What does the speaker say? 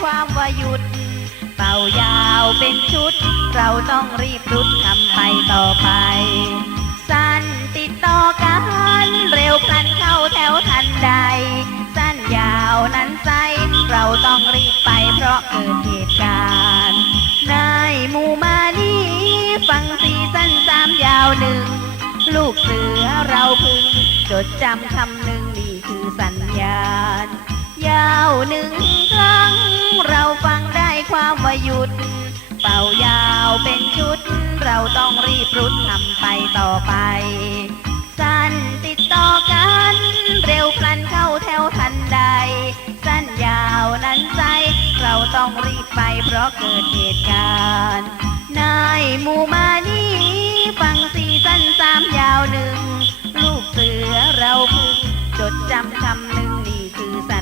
ความวายุด เป่ายาวเป็นชุด เราต้องรีบรุดทำไปต่อไป สั้นติดต่อกัน เร็วพลันเข้าแถวทันใด สั้นยาวนั้นไซเราต้องรีบไปเพราะเกิดเหตุการณ์นายหมู่มานี้ฟังสีสั้นสามยาวหนึ่ง ลูกเสือเราพึง จดจำคำหนึ่งนี่คือสัญญาณ ยาวหนึ่งค เป่ายาวเป็นชุด เราต้องรีบรุดนำไปต่อไป สั้นติดต่อกัน เร็วพลันเข้าแถวทันใด สั้นยาวนั้นใจ เราต้องรีบไปเพราะเกิดเหตุการณ์นายมูมานี่ฟังสีสั้นสามยาวหนึ่ง ลูกเสือเราพึงจดจำคำหนึ่งนี่คือสั้น